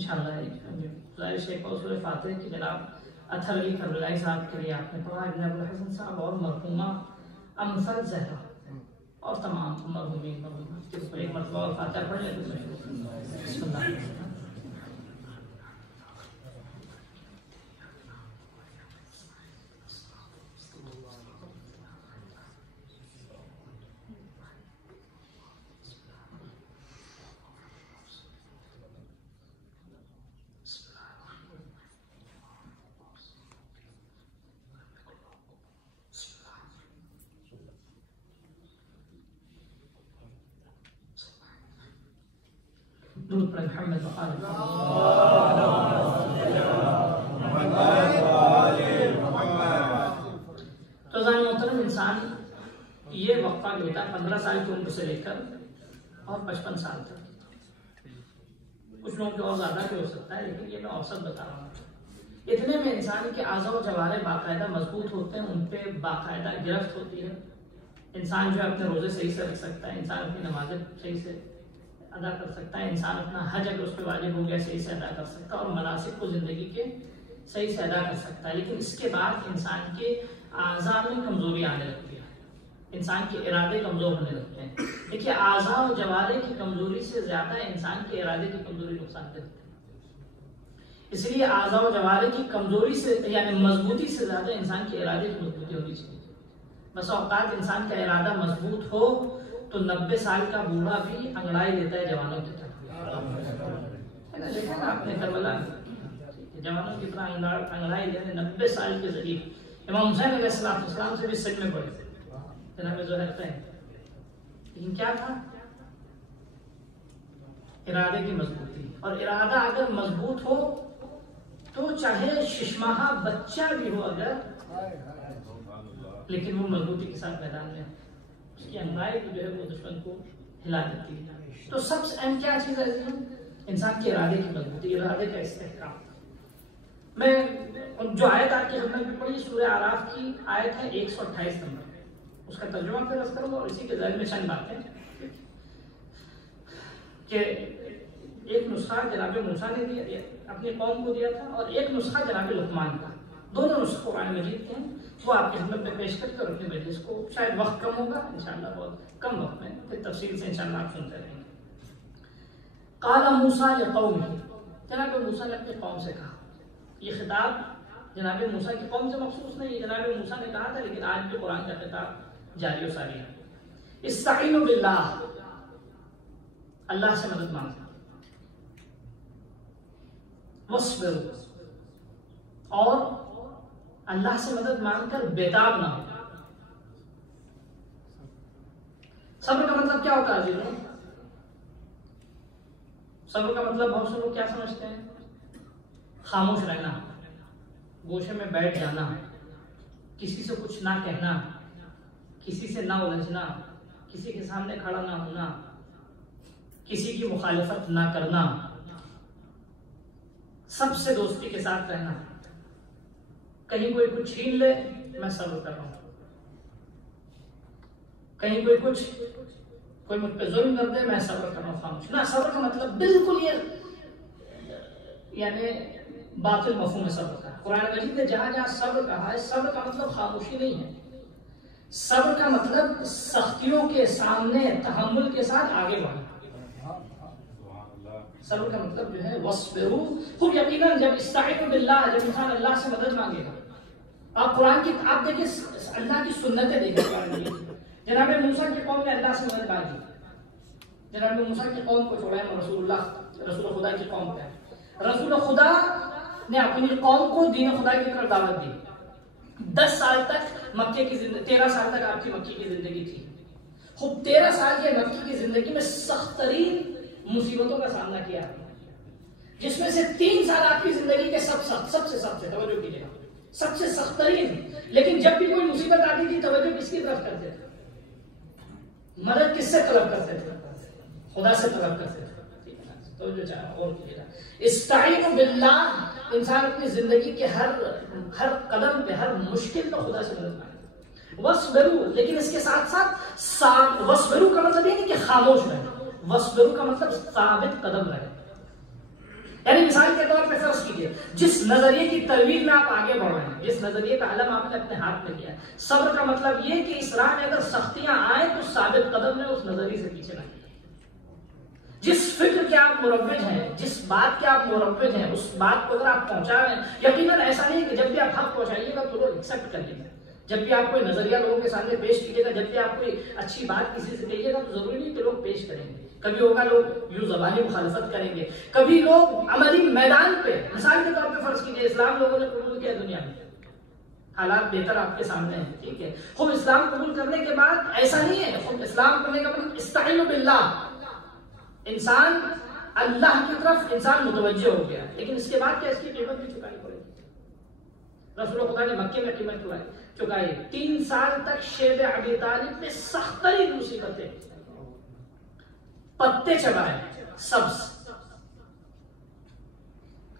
इंशाअल्लाह गुजारिश है सूरह फातिहा की जनाब अथर अली करबलाई साहब के लिए आपने पढ़ा, इब्न अबुल हसन साहब और मरहुमा अमसल ज़हरा और तमाम मरहुमीन मरहुमात एक मरतबा और फातिहा पढ़ लेते। दूध पर मोहम्मद तो जान मोहतरम इंसान ये वक्फा जो होता है 15 साल की उम्र से लेकर और 55 साल तक, कुछ लोगों के और ज्यादा भी हो सकता है, लेकिन ये मैं औसत बता रहा हूँ। इतने में इंसान के आज़ा व जवारे बाकायदा मजबूत होते हैं, उन पे बाकायदा गिरफ्त होती है। इंसान जो है अपने रोजे सही से रख सकता है, इंसान अपनी नमाजें सही से अदा कर सकता है, इंसान अपना हज अगर उस पर वाजिब हो गया सही से अदा कर सकता है और मनासिक को जिंदगी के सही से अदा कर सकता है। लेकिन इसके बाद इंसान के आज़ा में कमजोरी आने लगती है, इंसान के इरादे कमजोर होने लगते हैं। देखिए आज़ा और जवारे की कमजोरी से ज्यादा इंसान के इरादे की कमजोरी नुकसान देती है। इसलिए आज़ा और जवारे की कमजोरी से यानी मजबूती से ज्यादा इंसान के इरादे की मजबूती होनी चाहिए। बस औकात इंसान का इरादा मजबूत हो तो 90 साल का बूढ़ा भी अंगड़ाई लेता है जवानों की तरह, है ना? देखा ना आपने करबला जवानों की तरह अंगड़ाई लेने 90 साल के जरिए इमाम हुसैन अलैहिस्सलाम से भी सच में पड़े जनाब जो है। लेकिन क्या था? इरादे की मजबूती। और इरादा अगर मजबूत हो तो चाहे शिशमाहा बच्चा भी हो अगर, लेकिन वो मजबूती के साथ मैदान में उसकी अंगाई जो है वो दुश्मन को हिला देती है। तो सबसे अहम क्या चीज है इंसान के इरादे की मजबूती, इरादे का इस्तेहकाम। मैं जो आयत आपकी हमने भी पढ़ी सूरह आराफ की आयत है 128 नंबर, उसका तर्जुमा फिर अर्ज करूंगा और इसी के ज़हन में चंद बातें कि एक नुस्खा जनाब मूसा ने दिया अपनी कौम को दिया था और एक नुस्खा जनाब लुकमान का, दोनों नुस्खे कुरान मजीद के हैं, वो आपकी खिदमत में पेश करके और अपने मजलिस को, शायद वक्त कम होगा इंशाअल्लाह, बहुत कम वक्त में फिर तफसील से इंशाअल्लाह आप सुनते रहेंगे। काला मूसा लिक़ौमिही, जनाब मूसा ने अपनी कौम से कहा। ये खिताब जनाब मूसा की कौम से मखसूस नहीं, जनाब मूसा ने कहा था, लेकिन आज भी कुरान का खिताब जारी और सारी है। इस्ताईनु बिल्लाह, अल्लाह से मदद मांगो, वस्बिरु, और अल्लाह से मदद मांगकर बेताब ना हो। सब्र का मतलब क्या होता है अजीजों? सब्र का मतलब बहुत से लोग क्या समझते हैं? खामोश रहना, गोशे में बैठ जाना, किसी से कुछ ना कहना, किसी से ना उलझना, किसी के सामने खड़ा ना होना, किसी की मुखालिफत ना करना, सबसे दोस्ती के साथ रहना। कहीं कोई कुछ छीन ले मैं सब्र कर रहा हूं, कहीं कोई मुझ पे जुल्म कर दे मैं सब्र कर रहा हूं, खामोश ना। सब्र का मतलब बिल्कुल ये यानी बातिल मफहूम है सब्र का। कुरान मजीद ने जहां जहां सब्र कहा है, सब्र का मतलब खामोशी नहीं है। सब्र का मतलब सख्तियों के सामने तहम्मुल के साथ आगे बढ़ना। सब्र का मतलब जो है वस्बिरु, खूब यकीनन जब इस्ताईनु बिल्लाह, जब इंसान अल्लाह से मदद मांगेगा। आप कुरान की आप देखिए, अल्लाह की सुन्नतें देखिए। जनाब मूसा की कौम ने अल्लाह से मदद मांगी, जनाब मूसा की कौम को छोड़ा है रसूल खुदा की कौम पे। रसूल खुदा ने अपनी कौम को दीन खुदा की तरफ दावत दी। 10 साल तक मक्के की जिंदगी, 13 साल तक आपकी मक्की की जिंदगी थी। खूब 13 साल के मक्की की जिंदगी में सख्त तरीन मुसीबतों का सामना किया, जिसमें से 3 साल आपकी जिंदगी के सबसे तवज्जो कीजिएगा, सबसे सख्त तरीन। लेकिन जब भी कोई मुसीबत आती थी तवज्जो किसकी तरफ करते थे? मदद किससे तलब करते थे? खुदा से तलब करते थे। तो जो चाहे और कीजिएगा। इस्ताईनु बिल्लाह, इंसान अपनी जिंदगी के हर कदम पे, हर मुश्किल में खुदा से मदद मांगे। वस्बिरु, लेकिन इसके साथ साथ वस्बिरु का मतलब ये नहीं कि खामोश रहे, वस्बिरु का मतलब साबित कदम रहे। यानी मिसाल के तौर पे फर्ज कीजिए, जिस नजरिए की तरवीज में आप आगे बढ़ रहे हैं, जिस नजरिए का अलम आपने अपने हाथ में लिया, सब्र का मतलब ये कि इस राह में अगर सख्तियां आए तो साबित कदम में उस नजरिए से पीछे ना। जिस फिक्र के आप मुरव्विज हैं, जिस बात के आप मुरव्विज हैं, उस बात को अगर आप पहुंचा रहे हैं, यकीनन ऐसा नहीं कि जब भी आप हक पहुंचाइएगा तो लोग एक्सेप्ट कर लेंगे। जब भी आप कोई नजरिया लोगों के सामने पेश कीजिएगा, जब भी आप कोई अच्छी बात किसी से कहिएगा तो जरूरी नहीं कि लोग पेश करेंगे। कभी होगा लोग यूं ज़बानी मुखालफत करेंगे, कभी लोग अमली मैदान पे, मिसाल के तौर पे फर्ज कीजिए इस्लाम लोगों ने कबूल किया दुनिया में, हालात बेहतर आपके सामने हैं, ठीक है, खूब इस्लाम कबूल करने के बाद ऐसा नहीं है, खूब इस्लाम करने का मतलब इस्ताईनु बिल्लाह, इंसान अल्लाह की तरफ इंसान मुतवज्जह हो गया, लेकिन इसके बाद क्या इसकी कीमत भी चुकानी पड़ेगी। रसूल खुदा ने मक्के में कीमत चुकाई। 3 साल तक शेब अबी तालिब में सख्त तरीन मुसीबतें, पत्ते चबाए, सब्ज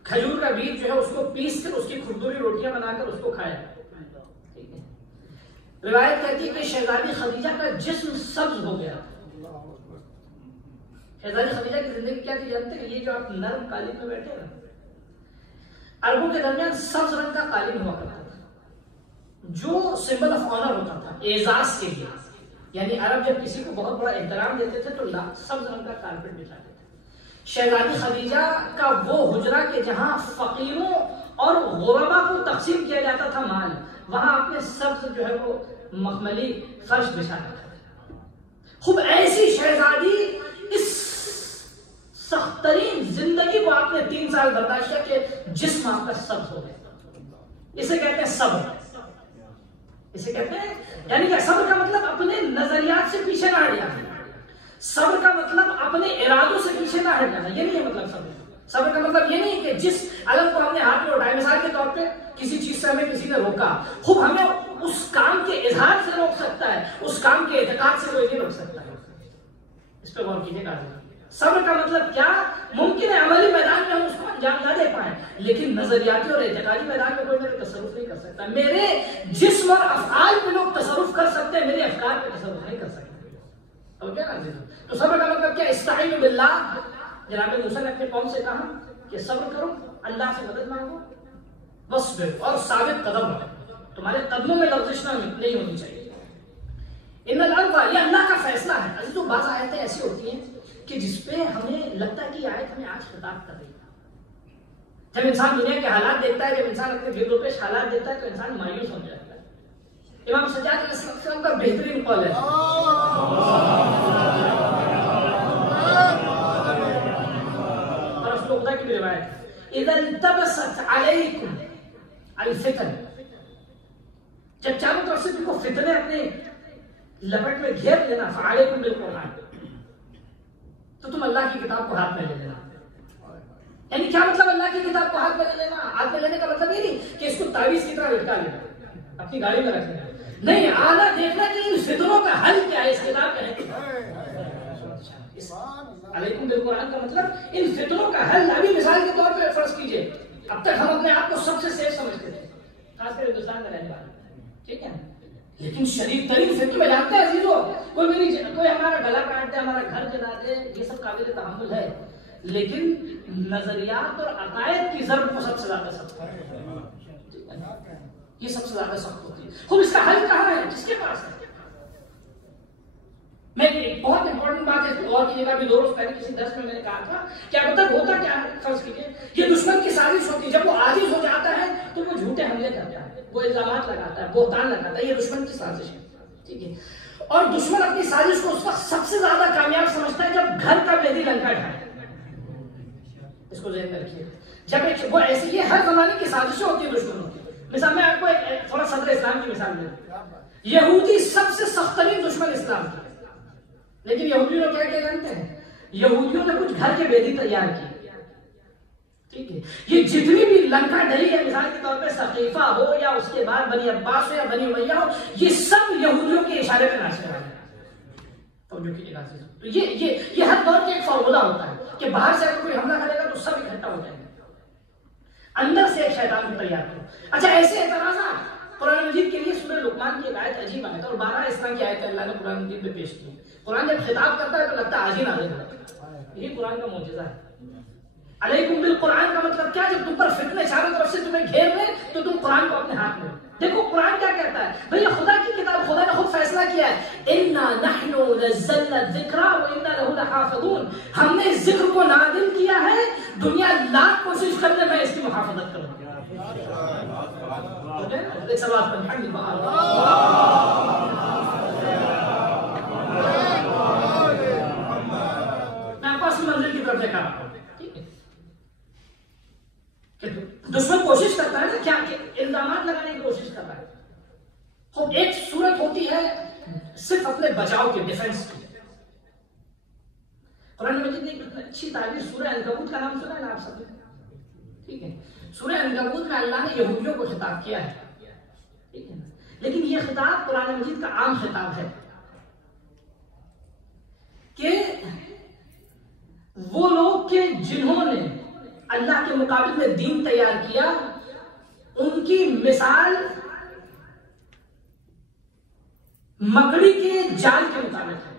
खजूर का बीज जो है उसको पीस कर उसकी खुरदुरी रोटियां बनाकर उसको खाया। ठीक है, रिवायत कहती है कि शहजादी खदीजा का जिस्म सब्ज हो गया। शहजादी खदीजा की जिंदगी क्या थी जानते हैं? ये जो आप नर्म कालीन में बैठे ना, अरबों के दरमियान सब्ज रंग का कालीन हुआ करता था, जो सिंबल ऑफ ऑनर होता था, एजाज के लिए। यानी अरब जब किसी को बहुत बड़ा एहतराम देते थे तो सब्ज रंग का कारपेट बिछाते थे। शहजादी खदीजा का वो हुजरा के जहां फकीरों और गुरबा को तकसीम किया जाता था माल, वहां आपने सब्ज जो है वो मखमली फर्श बिछाया था। खूब ऐसी शहजादी, इस सख्तरीन जिंदगी को आपने 3 साल बर्दाश्त किया कि जिस्म आपका सब्ज हो गया। इसे कहते हैं सब्र। इसे कहते हैं, यानी कि सब्र का मतलब अपने नजरियात से पीछे ना हट जाना, सब्र का मतलब अपने इरादों से पीछे ना हट जाना, ये नहीं है मतलब सब्र। सब्र का मतलब ये नहीं कि जिस अलम को हमने हाथ में उठाया, मिसाल के तौर पे किसी चीज से हमें किसी ने रोका, खूब हमें उस काम के इजहार से रोक सकता है, उस काम के एतकाद से कोई नहीं रोक सकता है। इस पर गौर कीजिएगा। सब्र का मतलब क्या? मुमकिन है अमली मैदान में हम उसको अंजाम ना दे पाए, लेकिन नजरियाती और एतकादी मैदान में कोई मेरे तसरुफ नहीं कर सकता। मेरे जिस्म और अफआल पे लोग तसरुफ कर सकते हैं, मेरे अफकार पे तसरुफ नहीं कर सकते। तो क्या तो सब्र का मतलब क्या? इस्ताईनु बिल्लाह। जनाब मूसा ने अपने कौम से कहा कि सब्र करो, अल्लाह से मदद मांगो, वस्बिर, और साबित कदम रखो, तुम्हारे कदमों में लफ्ज़िश नहीं होनी चाहिए। इन्नल अल्फा, ये अल्लाह का फैसला है। अजीज, तो बाज़ आयतें ऐसी होती हैं कि जिसपे हमें लगता है कि आयत हमें आज खिताब कर रही है। जब इंसान दुनिया के हालात देखता है, जब इंसान अपने गिरदोपेश हालात देखता है, तो इंसान मायूस हो जाता है। इमाम सज्जाद अलैहिस्सलाम का बेहतरीन कौल है, और रसूल खुदा की भी रिवायत है, इज़ा तबसत अलैकुम अल-फितन, जब चारों तरफ से तुमको फितने अपने लपट में घेर लेना, फ़अलैकुम बिल-कुरान, तो तुम अल्लाह की किताब को हाथ में ले लेना। यानी क्या मतलब अल्लाह की किताब को हाथ में ले लेना? हाथ में लेने का मतलब ये नहीं कि इसको तावीज की तरह लटका लेना, अपनी गाड़ी में रख लेना, नहीं, आना देखना कि इन फितरों का हल क्या है, इस किताब का है। अलैकुम बिल कुरान का मतलब इन फितरों का हल। अभी मिसाल के तौर पर फर्ज कीजिए, अब तक हम अपने आप को सबसे सेफ समझते थे, खासकर हिंदुस्तान में रहने वाले, ठीक है, लेकिन शरीफ तरीन फिक्र में जानते हैं अजीजों, कोई हमारा गला काट दे, हमारा घर जला दे, ये सब काबिल तहम्मुल है, लेकिन नजरियात और अकायद की जर्ब को सबसे ज्यादा सख्त है, ये सबसे ज्यादा सख्त होती है। खुद इसका हल कहाँ है, किसके पास है? मैं एक बहुत इंपॉर्टेंट बात है, और कीजिएगा, अभी 2 रोज पहले किसी दर्स में मैंने कहा था कि अब तक होता क्या है, फर्ज कीजिए ये दुश्मन की साजिश होती है, जब वो आजिज हो जाता है तो वो झूठे हमले करता है, वो इल्जामात लगाता है, बोहतान लगाता है, ये दुश्मन की साजिश है, ठीक है। और दुश्मन अपनी साजिश को उस वक्त सबसे ज्यादा कामयाब समझता है जब घर का बेदी लंका ढाए, इसको ज़हन में रखिए। जब वो ऐसी, ये हर जमाने की साजिशें होती है दुश्मनों की। मिसाल मैं आपको एक थोड़ा सदर इस्लाम की मिसाल दूं, यहूदी सबसे सख्तरीन दुश्मन इस्लाम की, लेकिन यहूदियों ने क्या किया जानते हैं? यहूदियों ने कुछ घर के बेदी तैयार की, ठीक है, ये जितनी भी लंका ढली है, मिसाल के तौर पे सकीफा हो या उसके बाद बनी अब्बास हो या बनी उमैया हो, ये सब यहूदियों के इशारे पे नाचने वाले हैं। तो ये हर दौर का एक फॉर्मूला होता है कि बाहर से अगर कोई हमला करेगा तो सब इकट्ठा हो जाएंगे, अंदर से एक शैतान को तैयार करो। अच्छा, ऐसे एतराज़ात कुरान मजीद के लिए सूरह लुकमान की एक आयत अजीब आयत और 12 इस तरह की आयत अल्लाह ने कुरान मजीद में पेश की। कुरान जब खिताब करता है तो लगता है आज ही नाज़िल हुआ, ये कुरान का मौजज़ा है। अलैकुम बिल कुरान का मतलब क्या? जब तुम पर फितने चारों तरफ से तुम्हें घेर ले तो तुम कुरान को अपने हाथ में लो। देखो कुरान क्या कहता है, भैया खुदा की किताब, खुदा ने खुद फैसला किया है, इन्ना नहनु नज़्ज़लना ज़िक्रा व इन्ना लहु लहाफ़िज़ून, हमने इस जिक्र को नाज़िल किया है, दुनिया लाख कोशिश कर ले मैं इसकी मुहाफ़ज़त करूं। एक सवाल पर मैं आपको असली मंजिल की तरफ देखा, ठीक है? दुश्मन कोशिश करता है ना क्या, इल्जामात लगाने की कोशिश करता है। तो एक सूरत होती है सिर्फ अपने बचाव की, डिफेंस की। कुरान मजीद ने कितनी अच्छी ताबीर सूरह अनकबूत का नाम सुना है ना आप सबने, ठीक है? सूरह अनकबूत में अल्लाह ने यहूदियों को खिताब किया है, ठीक है? लेकिन यह खिताब कुरान मजीद का आम खिताब है कि वो लोग के जिन्होंने अल्लाह के मुकाबले में दीन तैयार किया, उनकी मिसाल मकड़ी के जाल के मुताबिक है।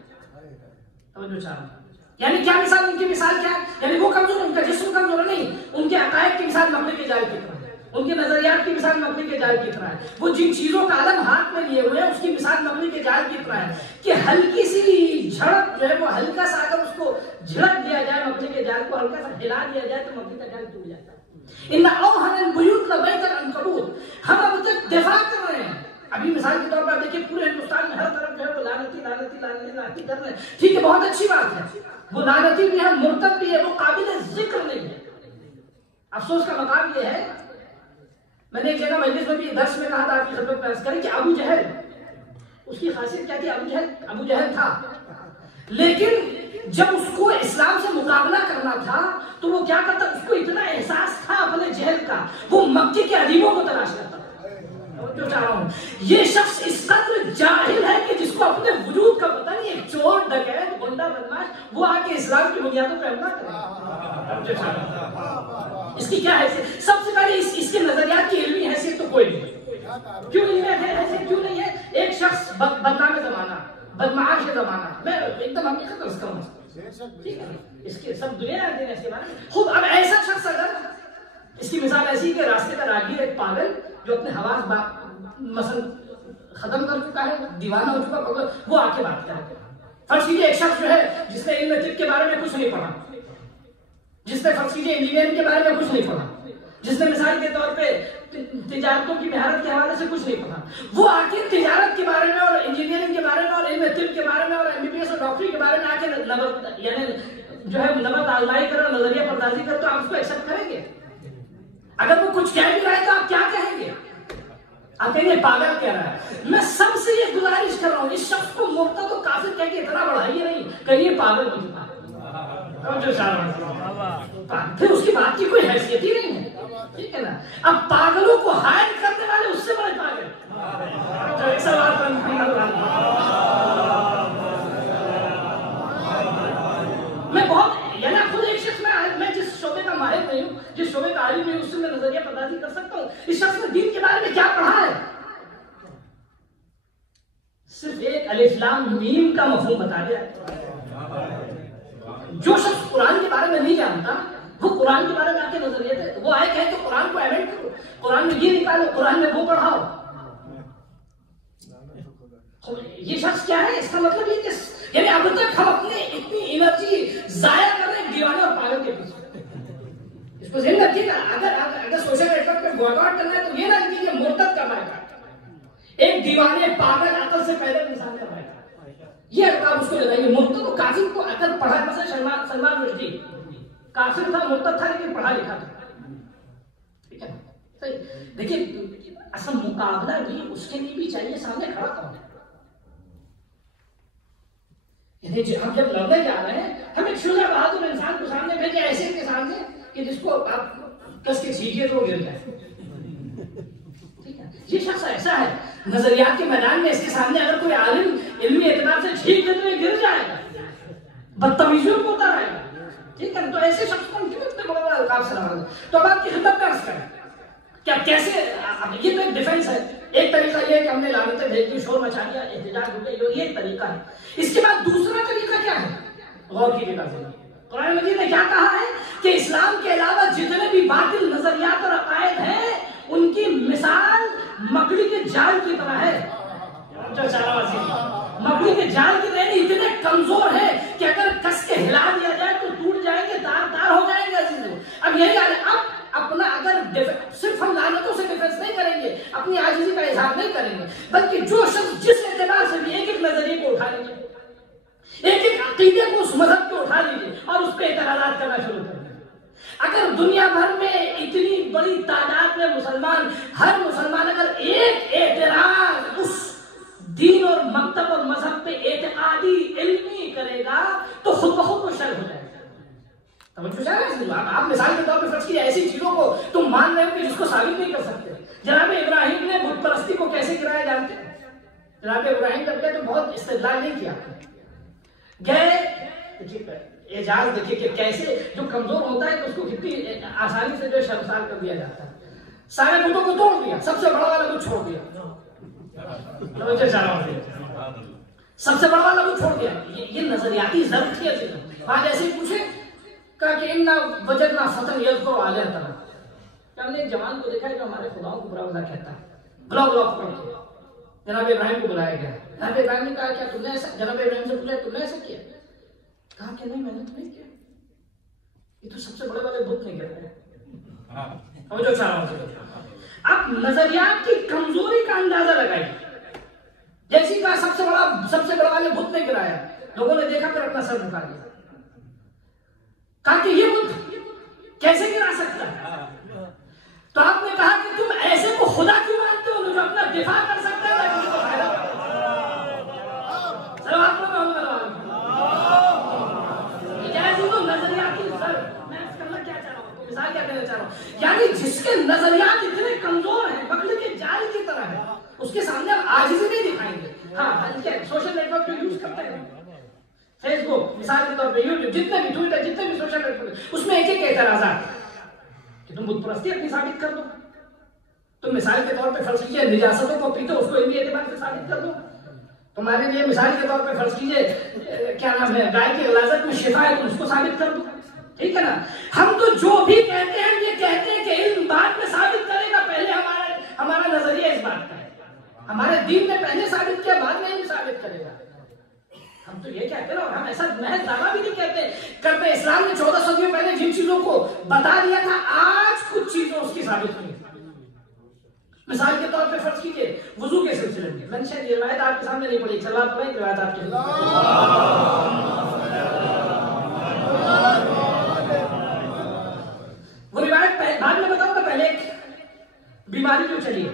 यानी क्या मिसाल, उनकी मिसाल क्या है? यानी वो कमजोर, उनका जिस्म कमजोर नहीं, उनके अकायद की मिसाल मकड़ी के जाल की तरह है, उनके नजरियात की मिसाल मकड़ी के जाल की तरह है। वो जिन चीजों का आलम हाथ में लिए हुए हैं उसकी मिसाल मकड़ी के जाल की तरह है कि हल्की सी झड़प जो है, वो हल्का सा अगर उसको झड़क दिया जाए, मकड़ी के जाल को हल्का सा हिला दिया जाए तो मकड़ी का जाल टूट जाता है। इन्ना औहनल बुयूत लबैतल अनकबूत, हम अब तक दिफा कर रहे हैं। अभी मिसाल के तौर पर देखिए पूरे हिंदुस्तान में हर तरफ जो है वो लानती लानती लानती लानती कर रहे हैं, ठीक है, बहुत अच्छी बात है। वो लानती भी है, मुर्तद भी है, वो काबिल जिक्र नहीं है। अफसोस का मकाम ये है, मैंने एक जगह मजलिस में भी दर्स में कहा था, आपकी खिदमत में अर्ज करें कि अबू जहल, उसकी खासियत क्या थी? अबू जहल था, लेकिन जब उसको इस्लाम से मुकाबला करना था तो वो क्या करता, उसको इतना एहसास था अपने जहल का, वो मक्के के अदीबों को तलाश करता। जो चाह रहा हूं, ये शख्स इस कदर जाहिल है कि जिसको अपने वजूद का पता नहीं, एक चोर, डकैत, गुंडा, बदमाश, वो आके इस्लाम की बुनियादों पर हमला करे। इसकी क्या हैसियत? सबसे पहले इसके नजरियात की इल्मी हैसियत तो कोई नहीं। क्यों इल्मी हैसियत क्यों नहीं है? एक शख्स बदनाम जमाना, बदमाश जमाना, मैं एकदम हकीकत अर्ज करूं, ठीक है? इसके सब दुनिया इसके बारे में खूब। अब ऐसा शख्स, अगर इसकी मिसाल ऐसी कि रास्ते का राहगीर, एक पागल जो अपने हवास मसल खत्म कर चुका है, दीवाना हो चुका, वो आके बात करे। फर्ज कीजिए एक शख्स जो है जिसने इल्म तिब के बारे में कुछ नहीं पढ़ा, जिसने फर्ज कीजिए इंजीनियरिंग के बारे में कुछ नहीं पढ़ा, जिसने मिसाल के तौर पे तिजारतों की मेहनत के हवाले से कुछ नहीं पढ़ा, वो आके तिजारत के बारे में और इंजीनियरिंग के बारे में और इल्म तिब के बारे में और एमबीबीएस और डॉक्टरी के बारे में आके यानी जो है नमक आजमाई कर, नजरिया पर्दाजी कर, तो आप उसको एक्सेप्ट करेंगे? अगर वो कुछ कह भी रहा है तो आप क्या कहेंगे? आप कहेंगे पागल कह रहा है। मैं सबसे ये गुजारिश कर रहा हूं, इस शख्स को मुर्तद तो काफिर कह के इतना बढ़ाइए नहीं, कहिए पागल हो चुका है, फिर उसकी बात की कोई हैसियत ही नहीं है, ठीक है ना? अब पागलों को हायर करने वाले उससे बड़े पागल। मैं बहुत यानी खुद एक शख्स मैं जिस शोबे का माहिर नहीं हूँ, जिस शोबे का आलिम नहीं हूँ, उससे मैं नजरिया पर्दाजी कर सकता हूँ। इस शख्स ने दीन के बारे में क्या पढ़ा है? सिर्फ एक अलिफ लाम मीम का मफहूम बता दिया। जो शख्स कुरान के बारे में नहीं जानता, वो कुरान के बारे में आके नजरिया दे, वो आए कहे तो कुरान को अमेंड करो, कुरान में ये निकालो, कुरान में वो पढ़ाओ। ये शख्स क्या है? इसका मतलब ये कि यानी अब तक हम अपने इतनी एनर्जी जाया कर रहे हैं दीवाने और पागल के पीछे। इसको ध्यान रखिएगा, अगर सोशल नेटवर्क पे बॉयकॉट करना है तो ये ना कीजिए मुर्तद का बायकॉट, एक दीवाने पागल अकल से पहले इंसान का बायकॉट, ये आप उसको लगाइए। मुर्तद को काफिर को अकल पढ़ा, मतलब सलमान रुश्दी काफिर था, मुर्तद था, लेकिन पढ़ा लिखा था, ठीक है? सही। देखिए असल मुकाबला भी उसके लिए भी चाहिए सामने खड़ा कौन है। हम जब लड़ने जा रहे हैं, हम एक शुजा बहादुर इंसान को सामने भेजे, ऐसे के सामने कि जिसको आप कस के छींकिए तो गिर जाए, ठीक है? ये शख्स ऐसा है, नजरियात के मैदान में इसके सामने अगर कोई आलिम इल्मी एतबार से छींक देने में गिर जाएगा, बदतमीजियों को होता रहेगा, ठीक है? तो ऐसे शख्स को क्यों इतने बड़े अल्काब से लगा? तो अब आपकी खिदमत में अर्ज करें क्या कैसे, ये तो एक डिफेंस है। एक तरीका ये है कि हमने लानतें भेज दी, शोर मचा दिया, एहतजाज हो गया, ये एक तरीका है। इसके बाद दूसरा तरीका क्या है? गौर कीजिएगा, कुरान मजीद ने क्या कहा है कि इस्लाम के अलावा जितने भी बातिल नजरियात और अकायद हैं उनकी मिसाल मकड़ी के जाल की तरह है। मकड़ी के जाल की तरह इतने कमजोर है कि अगर कस के हिला दिया जाए तो टूट जाएंगे, तार तार हो जाएंगे अजीजों। अब यही हाल है। अब अपना अगर सिर्फ हम लानतों से डिफेंस नहीं करेंगे, अपनी आजिज़ी का इजहार नहीं करेंगे, बल्कि जो शख्स जिस एतबार से भी एक एक नजरिए को उठा लीजिए, एक एक अकीदे को उस मजहब को उठा लीजिए और उस पर एतराज़ात करना शुरू कर दीजिए। अगर दुनिया भर में इतनी बड़ी तादाद में मुसलमान, हर मुसलमान अगर एक एतराज उस दीन और मकतब और मजहब पे एतकादी इल्मी करेगा तो खुद ब खुद वो शर हो जाएगा। आप मिसाल के तौर पर फर्ज कीजिए ऐसी चीजों को तुम मान रहे हो कि जिसको साबित नहीं कर सकते। जनाब इब्राहिम ने बुत परस्ती को कैसे गिराया जानते हैं? जनाब इब्राहिम जब गए तो बहुत इस्तेदलाल नहीं किया, गए एजाज देखिए कि कैसे जो कमजोर होता है तो उसको कितनी आसानी से जो शर्मसार कर दिया जाता है। सारे बुतों को तोड़ दिया, सबसे बड़ा वाला बुत छोड़ दिया, सबसे बड़ा वाला बुत छोड़ दिया। ये नजरियाती जरूरत थी। आज ऐसे ही पूछे कहा कि इन्ना वजन ना फतन यद को आले तरह। हमने एक जवान को देखा है जो हमारे खुदाओं को बुरा भला कहता है, बुला बुला पकड़। जनाब इब्राहिम को बुलाया गया। जनाब इब्राहिम ने कहा क्या तुमने ऐसा, जनाब इब्राहिम से पूछा तुमने ऐसा किया? कहा कि नहीं मैंने तो नहीं किया, ये तो सबसे बड़े वाले बुत नहीं कर रहे। और जो चाह रहा हूं आप नजरियात की कमजोरी का अंदाजा लगाइए। जैसी कहा सबसे बड़ा वाले बुत नहीं गिराया, लोगों ने देखा फिर अपना सर झुका दिया। कहा कि ये बुत कैसे गिरा सकता है? तो आपने कहा कि तुम ऐसे को खुदा क्यों मानते हो जो अपना दिफा कर सकता है? नजरियाती सर मैं करना क्या चाह रहा हूँ, मिसाल क्या कहना चाह रहा हूँ, यानी जिसके नजरियात इतने कमजोर हैं, मकड़ी के जाल की तरह है, उसके सामने आप आजिज़ी नहीं दिखाएंगे। हाँ सोशल नेटवर्क जो यूज करते हैं, फेसबुक मिसाल के तौर पे, यूट्यूब, जितने भी ट्विटर, जितने भी सोशल नेटवर्क, उसमें एक एक एतराज़ात कि तुम बुत परस्ती अपनी साबित कर दो। तुम मिसाल के तौर पे फर्ज कीजिए निजासतों को पीते उसको इल्मी एतबार से साबित कर दो। तुम्हारे लिए मिसाल के तौर पे फर्ज कीजिए क्या नाम है गाय की गलाजत में शिफा है, तुम उसको साबित कर दो। ठीक है ना? हम तो जो भी कहते हैं ये कहते हैं कि इल्म बाद में साबित करेगा, पहले हमारा नजरिया इस बात का है। हमारे दीन ने पहले साबित किया, बाद में इल्म साबित करेगा। हम तो ये कहते हैं और हम ऐसा महज दावा भी नहीं करते। इस्लाम ने 14 सदियों पहले जिन चीजों को बता दिया था, आज कुछ चीजों उसकी साबित हुई। मिसाल के तौर पे फर्ज कीजिए वुजू के सिलसिले में, मैंने शायद ये रिवायत आपके सामने नहीं पढ़ी, सलात पढ़ी रिवायत आपके वो रिवायत बाद में बताऊंगा। पहले एक बीमारी जो चली,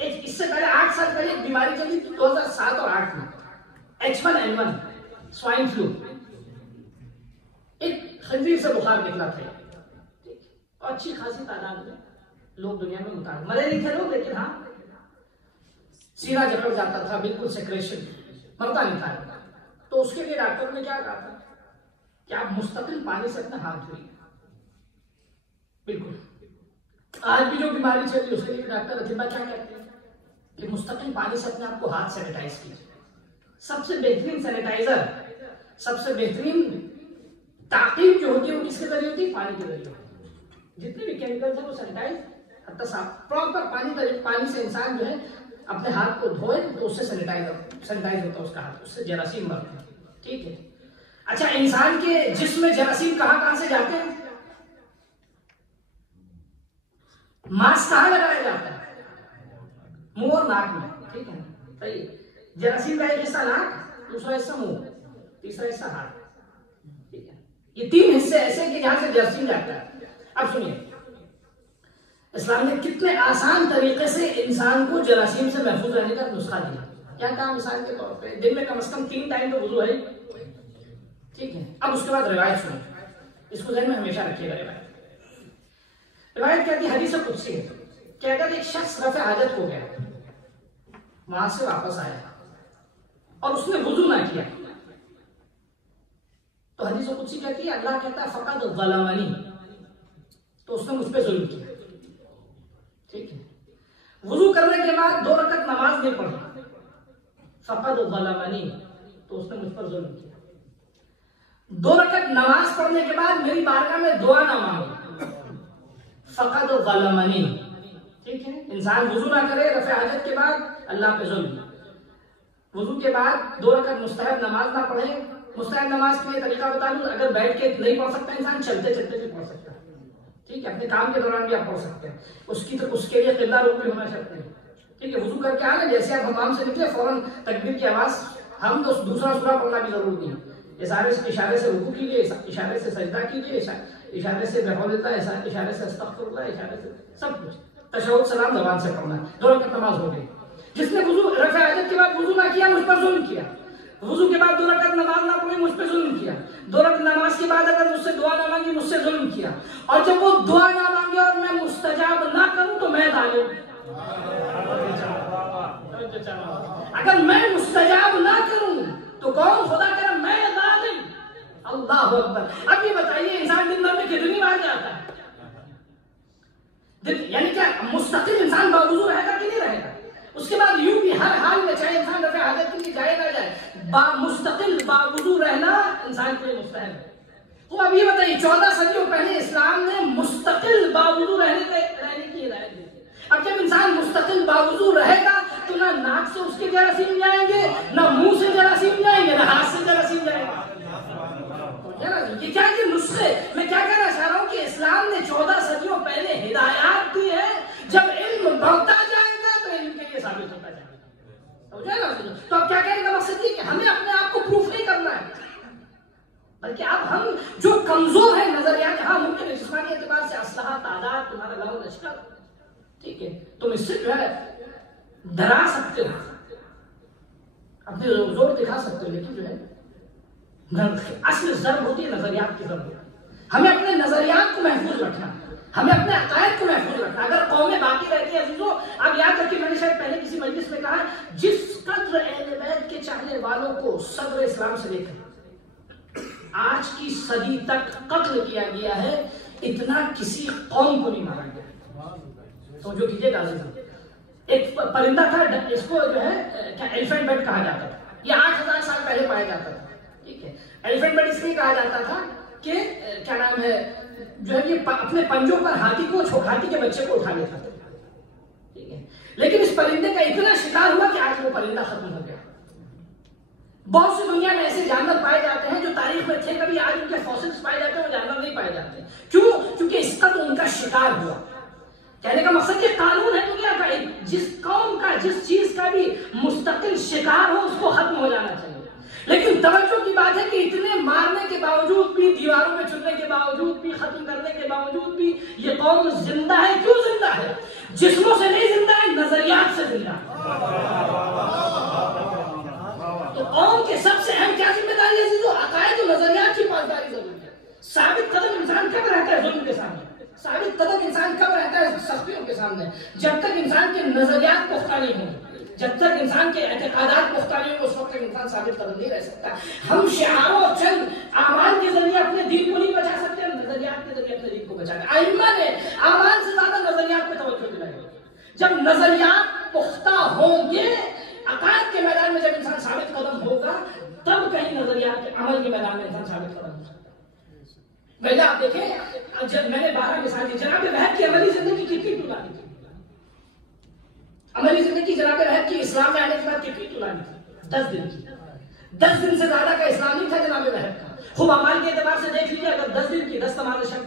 एक इससे पहले 8 साल पहले एक बीमारी चली 2007 और 8 में, H1N1 स्वाइन फ्लू। एक खंजीर से बुखार निकला था और अच्छी खासी तादाद में लोग दुनिया में मुताबिक मरे नहीं थे लोग, लेकिन हाँ सीना जकड़ जाता था, बिल्कुल सेक्रेशन, मरता नहीं था। तो उसके लिए डॉक्टर ने क्या कहा था कि आप मुस्तकिल पानी से अपने हाथ धोइए। बिल्कुल आज भी जो बीमारी चल रही है उसके लिए डॉक्टर अतिबा क्या कहते हैं कि मुस्तकिल पानी से अपने आप को हाथ सैनिटाइज कीजिए। सबसे बेहतरीन सैनिटाइजर, सबसे बेहतरीन ताकीब जो होती है वो किसके जरिए होती है? पानी के जरिए। जितने भी केमिकल्स हैं वो सैनिटाइज प्रॉपर पानी से इंसान जो है अपने हाथ को धोए तो उससे सैनिटाइज होता है उसका हाथ, उससे जरासीम मरते हैं। ठीक है? अच्छा, इंसान के जिस्म में जरासीम कहां से जाते हैं? मास्क कहां लगाया जाता है? मुंह और नाक में। ठीक है, सही। जरासीम का एक हिस्सा नाक, दूसरा हिस्सा मुंह, तीसरा हिस्सा हाथ। ठीक है, ये 3 हिस्से ऐसे कि जहां से जरासीम जाता है। अब सुनिए, इस्लाम ने कितने आसान तरीके से इंसान को जरासीम से महफूज रहने का नुस्खा दिया। क्या कहा? मिसाल के तौर पे दिन में कम से कम 3 टाइम तो वुजू है। ठीक है, अब उसके बाद रिवायत सुनो, इसको ध्यान में हमेशा रखिएगा। रिवायत कहती है, हदीस कुदसी है कि अगर एक शख्स रफ़े हाजत हो गया, वहां से वापस आया और उसने वुजू ना किया, तो हदीस कुदसी कहती है अल्लाह कहता है फक़द ज़लमनी, तो उसने मुझ पे जुल्म किया। ठीक है, वुजू करने के बाद 2 रकअत नमाज नहीं पढ़ी, फक़द ज़लमनी, तो उसने मुझ पर जुल्म किया। 2 रकअत नमाज पढ़ने के बाद मेरी बारगाह में दुआ ना मांगे, फकद ज़लमनी। ठीक है, इंसान वुजू ना करे रफ़े हाजत के बाद, अल्लाह पे जुल्म। वुजू के बाद 2 रकअत मुस्तहब नमाज ना पढ़े। मुस्तहब नमाज के लिए तरीका बता दूं, अगर बैठ के नहीं पढ़ सकता इंसान, चलते चलते भी पढ़ सकता है। ठीक है, अपने काम के दौरान भी आप पढ़ सकते हैं। उसके लिए किबला रुख भी होना चाहिए। ठीक है, वुजू करके आना, जैसे आप हमाम से निकले फौरन तकबीर की आवाज, हम तो दूसरा सूरा पढ़ना भी जरूरी नहीं है। इशारे से रुकू कीजिए, इशारे से सजदा कीजिए, इशारे से बिहौलिल्लाह, इशारे से अस्तगफिरुल्लाह, इशारे से सब कुछ। तशहुद सलाम ज़बान से पढ़ना है। 2 रकअत नमाज हो गई। जिसने वुजू रफ़े हाजत के बाद वुजू ना किया, मुझ पर जुल्म किया। वुजू के बाद 2 रकअत नमाज ना पढ़ी, मुझ पर जुल्म किया। 2 रकअत नमाज के बाद अगर मुझसे दुआ ना मांगी, मुझसे जुल्म किया। और जब वो दुआ ना मांगे और मैं मुस्तजाब ना करूं तो मैं जालिम। अगर मैं मुस्तजाब ना करूं तो कौन? खुदा करे मैं जालिम। अल्लाह अकबर। अब ये बताइए, इंसान दिन भर में कितनी बार जाता है? यानी क्या मुस्तकिल इंसान बावजूद रहेगा कि नहीं रहेगा? उसके बाद यूं भी हर हाल में, चाहे इंसान रफ़े हाजत के लिए जाए ना जाए, मुस्तकिल बावजूद रहना इंसान के लिए मुस्तहब है। तो अब ये बताइए, 14 सदियों पहले इस्लाम ने मुस्तकिल बावजूद रहने की हिदायत दी। अब जब इंसान मुस्तकिल बावजूद रहेगा तो ना नाक से उसके जरासीम जाएंगे, ना मुंह से जरासीम जाएंगे, ना हाथ से जरासीम जाएंगे। ये क्या ये नुस्खे? मैं क्या कहना चाह रहा हूँ कि इस्लाम ने 14 सदियों पहले हिदायत दी है। जब इल्म बढ़ता जाएगा तो इल्म के लिए साबित होता जाएगा। तो अब क्या कहने का मकसद ये कि हमें अपने आप को प्रूफ नहीं करना है, बल्कि अब हम जो कमजोर है नजरिया, हाँ मुमकिन है जिस्मानी एतबार से असलहा, तादाद, तुम्हारा लहू लश्कर, ठीक है, तुम इससे जो है डरा सकते हो, अपने जोर दिखा सकते हो, लेकिन जो है असली जरूरत होती है नजरियात की जरूरत। हमें अपने नजरियात को महफूज रखना, हमें अपने अकायद को महफूज रखना। अगर कौमें बाकी रहती है अजीजों, अब याद रखिए, मैंने शायद पहले किसी मजलिस में कहा, जिस कद्र अहले बैत के चाहने वालों को सदर इस्लाम से लेकर आज की सदी तक कत्ल किया गया है, इतना किसी कौम को नहीं मारा गया। तो जो कीजिएगा अजीजों, एक परिंदा था, इसको जो है क्या एलिफेंट बर्ड कहा जाता था। ये 8000 साल पहले पाया जाता था। ठीक है, एलिफेंट बर्ड इसलिए कहा जाता था कि क्या नाम है, जो है ये अपने पंजों पर हाथी के बच्चे को उठा लेता था। ठीक है, लेकिन इस परिंदे का इतना शिकार हुआ कि आज वो परिंदा खत्म हो गया। बहुत सी दुनिया में ऐसे जानवर पाए जाते हैं जो तारीख में थे कभी, आज उनके फॉसिल्स पाए जाते हैं, वो जानवर नहीं पाए जाते। क्यों? क्योंकि इसका तो उनका शिकार हुआ। कहने का मकसद ये कानून है दुनिया का, जिस कौम का जिस चीज का भी मुस्तकिल शिकार हो उसको खत्म हो जाना चाहिए। लेकिन तवज्जो की बात है कि इतने मारने के बावजूद भी, दीवारों में चुनने के बावजूद भी, खत्म करने के बावजूद भी ये कौम जिंदा है। क्यों जिंदा है? जिस्मों से नहीं जिंदा है, नजरियात से जिंदा है। तो कौम के सबसे अहम क्या जिम्मेदारी है? जो अकायद और नजरियात की पासदारी जरूरी है। साबित कदम इंसान कब रहता है जुल्म के सामने? साबित कदम इंसान कब रहता है सख्तियों के सामने? जब तक इंसान के नजरियात पुख्ता नहीं होंगे, जब तक इंसान के एतकादात पुख्ता नहीं होंगे, उस वक्त तक इंसान साबित कदम नहीं रह सकता। हम शिआरों और चंद आमाल के जरिए अपने दीन को नहीं बचा सकते, हम नजरियात के जरिए अपने दीन को बचा सकते। आइम्मा ने आमाल से ज्यादा नजरियात पे तवज्जो दिलाई। जब नजरियात पुख्ता होंगे, अकायद के मैदान में जब इंसान साबित कदम होगा, तब कहीं नजरियात के अमल के मैदान में इंसान साबित कदम होगा। पहले आप देखें, जब मैंने 12 मिसाल दी, जनाब वहब की अमली जिंदगी कितनी टुलानी थी। अमली जिंदगी जनाब वहब की इस्लाम में आने के बाद कितनी टुलानी थी? 10 दिन की। 10 दिन से ज्यादा का इस्लाम नहीं था जनाब वहब का। खूब अमाल के एतबार से देख लीजिए, अगर 10 दिन की 10 नमाज़ शब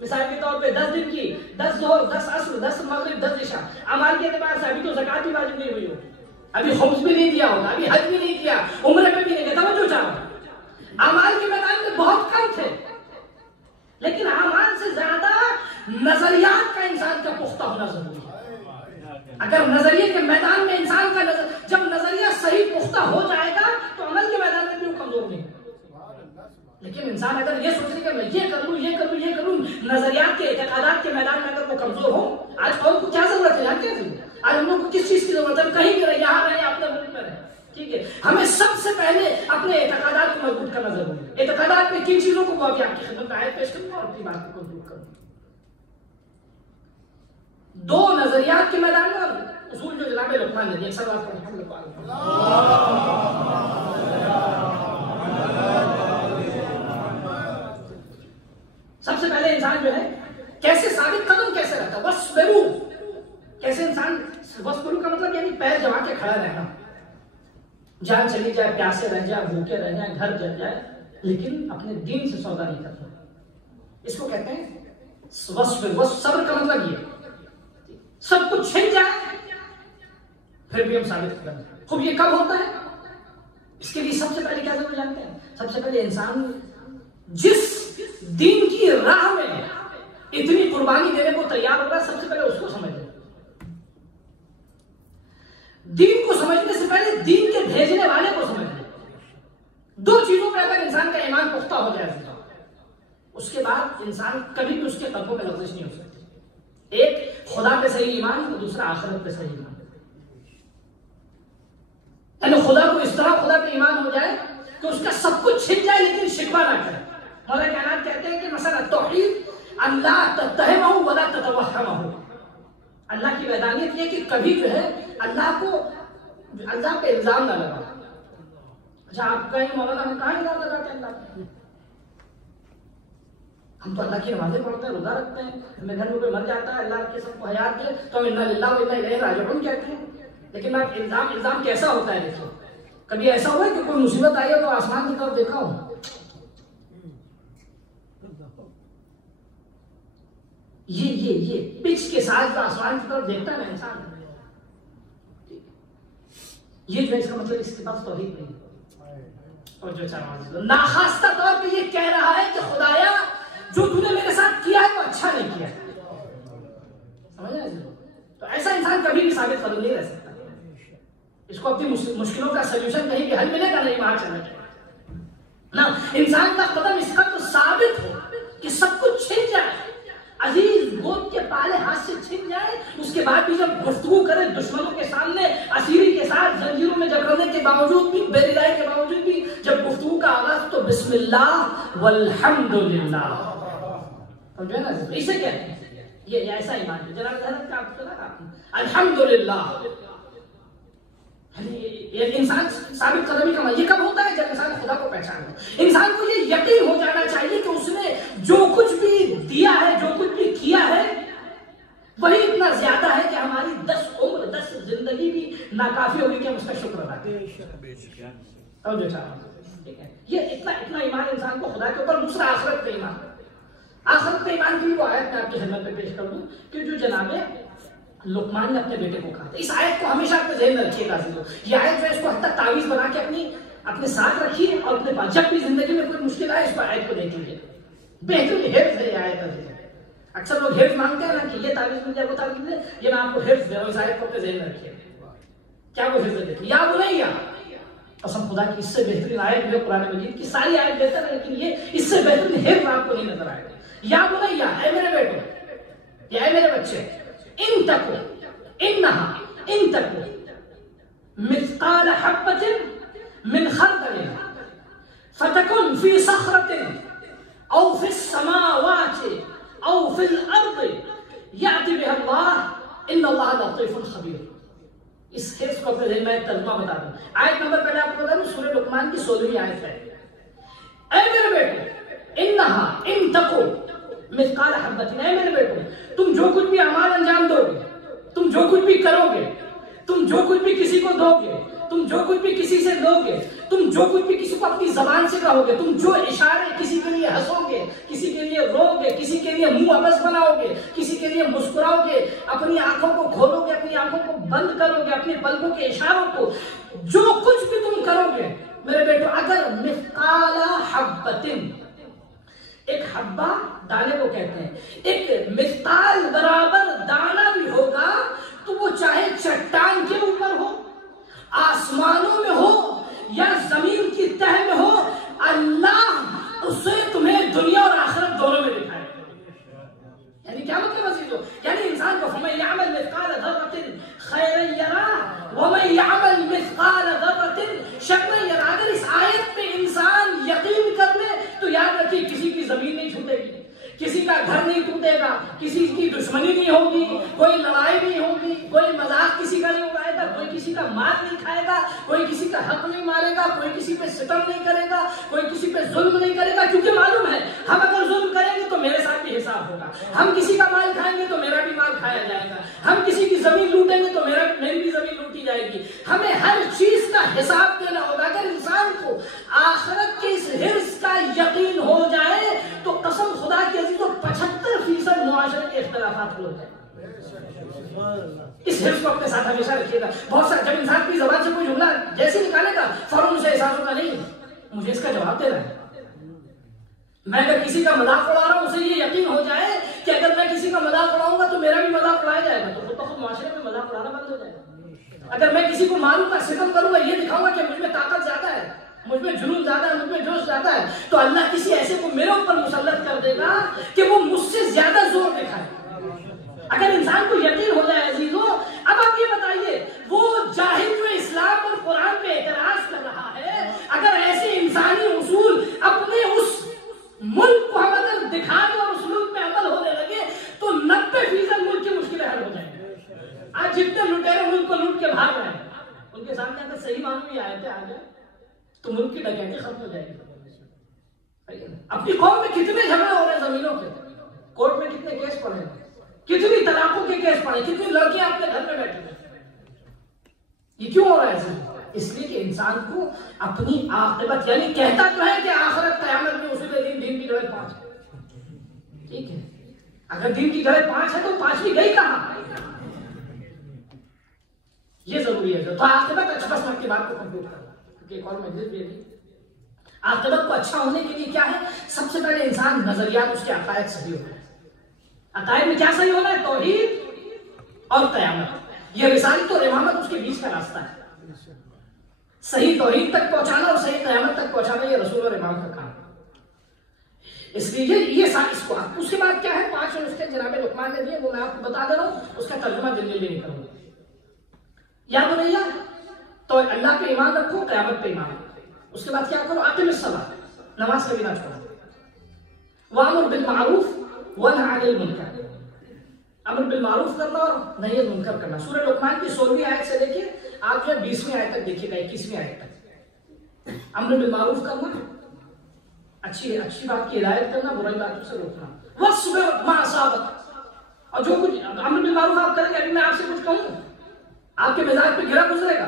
मिसाल के तौर पे 10 दिन की 10 जोहर, 10 असर, 10 मगरिब, 10 इशा, अमाल के एतबार से अभी तो ज़कात भी वाजिब नहीं हुई होगी, अभी खुम्स भी नहीं दिया होगा, अभी हज भी नहीं किया, उम्र में भी नहीं गया। तवज्जो चाहो, अमाल के मैदान में बहुत कम थे, लेकिन अमाल से ज्यादा नजरियात का इंसान का पुख्ता होना जरूरी है। अगर नजरिए के मैदान में इंसान का जब नजरिया सही पुख्ता हो जाएगा तो अमल के मैदान में भी वो कमजोर नहीं। लेकिन इंसान अगर ये सोचने का मैं ये कर लूं, नजरियात के एतकादात के मैदान में अगर वो कमजोर हो, आज कौन को क्या जरूरत है? क्या जरूरत? आज हम लोग को किस चीज की जरूरत है? कहीं भी रहे, यहाँ रहे, अपने मुल्क में रहे, ठीक है। हमें सबसे पहले अपने एतकादात को मजबूत करना जरूरी है। एतकादात में किन चीजों को अभी आपकी खिदमत में आयत पेश करूंगा और अपनी बात को मजबूत करूंगा। 2 नजरियात के मैदान में और उसूल जो जनाब लुकमान ने दिया। सल्लल्लाहु अलैहि वसल्लम इंसान जो है कैसे साबित कदम कैसे रहता है, वस्बिरू, कैसे इंसान, वस्बिरू का मतलब यानी पैर जमा के खड़ा रहना, जान चली जाए, प्यासे रह जाए, भूखे रह जाए, घर जल जाए, लेकिन अपने दीन से सौदा नहीं करता। इसको कहते हैं वस्बिरू। सब्र का मतलब ये सब कुछ छिन जाए फिर भी हम साबित करें। खूब ये कब होता है? इसके लिए सबसे पहले क्या जरूर जानते हैं? सबसे पहले इंसान जिस दीन की राह में इतनी कुर्बानी देने को तैयार होगा, सबसे पहले उसको समझ लो। दीन को समझने से पहले दीन के भेजने वाले को समझ लो। दो चीजों में अगर इंसान का ईमान पुख्ता हो जाए उसके बाद इंसान कभी भी उसके कदमों में लफ्ज़ नहीं हो सकती। एक खुदा पे सही ईमान, तो दूसरा आखिरत पे सही ईमान। यानी खुदा को इस तरह खुदा पे ईमान हो जाए कि उसका सब कुछ छिन जाए लेकिन शिकवा ना करे। मौला कायनात कहते हैं कि मसला तौहीद अल्लाह तत्तहिमहु वला ततवहमहु। अल्लाह की वैदानियत ये कि कभी जो है अल्लाह पे इल्जाम ना लगा। अच्छा, आप कहेंगे मौलाना हम कहाँ इल्जाम लगाते हैं अल्लाह पे? हम तो अल्लाह की नमाजें पढ़ते हैं, रोजा रखते हैं, हमें घर में कोई मर जाता है, अल्लाह के सबको हयात दे तो हम इन्ना लिल्लाह व इन्ना इलैहि राजिऊन कहते हैं। लेकिन आप इल्जाम कैसा होता है? देखिए, कभी ऐसा हुआ है कि कोई मुसीबत आई है तो आसमान की तरफ देखा हो? ये पिच के साथ जो आसमान की तरफ देखता है ना इंसान, ये जो है इसका मतलब इसके पास तौहीद नहीं है। और जो नाखास्ता तौर पे ये कह रहा है कि खुदाया जो तूने मेरे साथ किया है वो अच्छा नहीं किया है। समझ रहे? तो ऐसा इंसान कभी भी साबित कदम नहीं रह सकता। इसको अपनी मुश्किलों का सलूशन कहीं भी हल मिलेगा नहीं, वहां चलना ना। इंसान का कदम इसका तो साबित हो कि सब कुछ छिन जाए, अजीज गोद के पाले हाथ से छिन जाए, उसके बाद भी जब गुफ्तगू करे दुश्मनों के सामने असीरी के साथ जंजीरों में जकड़ने के बावजूद भी, बेरिदाई के बावजूद भी जब गुफ्तगू का आगाज तो बिस्मिल्लाह वल्हम्दुलिल्लाह। समझे ना? इसे कहते हैं ये ऐसा ईमान है। जरा का आप सुना अल्हम्दुलिल्लाह। ये इंसान साबित कदमी का ये कब होता है? जब इंसान खुदा को पहचानता। इंसान को ये यकीन हो जाना चाहिए कि उसने जो कुछ भी दिया है, जो कुछ भी किया है, वही इतना ज्यादा है कि हमारी 10 उम्र 10 जिंदगी भी नाकाफी होगी कि हम उसका शुक्र अदा करें। ठीक है, ये इतना ईमान इंसान को खुदा के ऊपर। दूसरा आखिरत का ईमान। आखिरत के ईमान की भी वो आयत मैं आपकी खिदमत में पेश कर दूं कि जो जनाबे लुकमान ने अपने बेटे को कहा था। इस आयत को हमेशा अपने ज़हन में रखिएगा। ये आयत जो है इसको हद तक तावीज़ बना के अपने साथ रखिए और अपने पास जब भी जिंदगी में कोई मुश्किल आए इसको आयत को देख लीजिए। बेहतरीन हिफ्ज़ है ये आयत। अक्सर लोग हिफ्ज़ मांगते हैं ना कि ये तावीज़ मिल जाए, वो तावीज़ मिल जाए। ये मैं आपको हिफ्ज़ दे रहा हूं, इस आयत को अपने ज़हन में रखिए। क्या वो हिफ्ज़ देखिए, या बुनैया, कसम खुदा की इससे बेहतरीन आयत है कुरान मजीद की। सारी आयत बेहतर है लेकिन ये इससे बेहतरीन हिफ्ज़ आपको नहीं नजर आएगा। या बुनैया, ऐ मेरे बेटो, या ऐ मेरे बच्चे, इन तको इन्नहा इन तको मिस्काल हब्बतिन मिन खर्दलिन फतकुन फी सखरतिन औ फिस समावाति औ फिल अर्द याति बिहा अल्लाह इन्नल्लाह लतीफुन खबीर। इस हिफ्ज़ को अपने ज़हन में तर्जुमा बता दूं। आयत नंबर पहले आपको बता दूं, सूरह लुकमान की 16वीं आयत है। ऐ मेरे बेटो, इन्नहा इन तको मिस्काल हब्बतिन, ऐ मेरे बेटो, तुम जो कुछ भी अमाल अंजाम दोगे, तुम जो कुछ भी करोगे, तुम जो कुछ भी किसी को दोगे, तुम जो कुछ भी किसी से लोगे, तुम जो कुछ भी किसी को अपनी जबान से कहोगे, तुम जो इशारे किसी के लिए हंसोगे, किसी के लिए रोगे, किसी के लिए मुंह अबस बनाओगे, किसी के लिए मुस्कुराओगे, अपनी आंखों को खोलोगे, अपनी आंखों को बंद करोगे, अपने पलकों के इशारों को, जो कुछ भी तुम करोगे मेरे बेटो, अगर मिस्काला हब्बतिन, एक हब्बा दाने को कहते हैं, एक मिस्काल बराबर दाना भी होगा तो वो चाहे चट्टान के ऊपर हो, आसमानों में हो या जमीन की तह में हो, अल्लाह उसे तुम्हें दुनिया और आखिरत दोनों में दिखाएगा। यानी क्या मतलब अजीजों? यानी इंसान को फमन यअमल मिस्काल ज़र्रतिन खैरन यरा व मन यअमल मिस्काल ज़र्रतिन शर्रन यरा। अगर इस आयत पे इंसान यकीन कर ले तो याद रखिए किसी की जमीन नहीं छूटेगी, किसी का घर नहीं टूटेगा, किसी की दुश्मनी नहीं होगी, कोई लड़ाई नहीं होगी, कोई मजाक किसी का नहीं उड़ाएगा, कोई किसी का मार नहीं खाएगा, कोई किसी का हक नहीं मारेगा, कोई किसी पे सितम नहीं करेगा, कोई किसी पे जुल्म नहीं करेगा। क्योंकि मालूम है हम अगर जुल्म करेंगे तो मेरे साथ भी हिसाब दाखिल हो जाए। इस हिफ्ज को अपने साथ हमेशा रखिएगा। बहुत सारा जब इंसान की जबान से कोई जुमला जैसे निकालेगा फौरन उसे एहसास होगा नहीं मुझे इसका जवाब देना है। मैं अगर किसी का मजाक उड़ा रहा हूं उसे ये यकीन हो जाए कि अगर मैं किसी का मजाक उड़ाऊंगा तो मेरा भी मजाक उड़ाया जाएगा, तो खुद माशरे में मजाक उड़ाना बंद हो जाएगा। अगर मैं किसी को मारूंगा, सितम करूंगा, ये दिखाऊंगा कि मुझ में ताकत ज्यादा है, मुझ में जुनून ज्यादा है, मुझ में जोश ज्यादा है, तो अल्लाह किसी ऐसे को मेरे ऊपर मुसल्लत कर देगा कि वो मुझसे ज्यादा जोर दिखाए। अगर इंसान को यकीन हो जाए अजीजों, अब आप ये बताइए वो जाहिल जो इस्लाम और कुरान पे एतराज कर रहा है, अगर ऐसे इंसानी उसूल अपने उस मुल्क को हम अगर दिखाने और उस मुल्क में अमल होने लगे तो 90% मुल्क की मुश्किलें हल हो जाएंगी। आज जितने लुटेरे मुल्क को लूट के भाग रहे हैं उनके सामने अगर सही मानू में आए थे आ जाए तो मुल्क की डकैती खत्म हो जाएगी। अपनी कौम में कितने झगड़े हो रहे हैं जमीनों के, कोर्ट में कितने केस पड़े हैं, कितनी तलाकों के केस पड़े, कितनी लड़कियां अपने घर में बैठी हैं। ये क्यों हो रहा है ऐसे? इसलिए कि इंसान को अपनी आखिरत, यानी कहता तो है कि आखिरत कयामत में उसी दिन दीन की जड़ें 5 है, ठीक है, अगर दीन की जड़ें 5 है तो 5वीं गई कहां? ये जरूरी है। तो आखिरत अच्छा, बस मैं आपकी बात को कंप्लीट करूं क्योंकि एक और मजलिस भी है। आखिरत को अच्छा होने के लिए क्या है? सबसे पहले इंसान नजरियात उसके अकायद सही होना है। अकायद में क्या सही होना है? तौहीद और कयामत। यह रिसालत और इमामत उसके बीच का रास्ता है। सही तौहीद तक पहुंचाना और सही कयामत तक पहुंचाना यह रसूल और इमाम का काम है। इसलिए ये इसको उसके बाद क्या है? 5 नुस्खे जनाब लुकमान ने दिए, वो मैं आपको बता दे रहा हूं, उसका तर्जुमा दिल्ली नहीं करूंगा। या बोलिया तो अल्लाह पे ईमान रखो, कयामत पे ईमान रखो। उसके बाद क्या करो? आकिमिस सलात, नमाज कभी ना छोड़ो। वामुर बिल मारूफ वन्हा अनिल मुनकर, अमर बिल मारूफ करना और नही मुनकर करना। सूरह लुकमान की 16वीं आयत से लेके आप जो 20वीं आयत तक देखिएगा, 21वीं आयत तक। अमर बिल मारूफ करना, अच्छी बात की हिदायत करना, बुराई बातों से रोकना। वस्बिर मा असाबक, और जो कुछ अमर बिल मारूफ आप करेंगे, अभी मैं आपसे कुछ कहूं आपके मिजाज पे गिरा गुजरेगा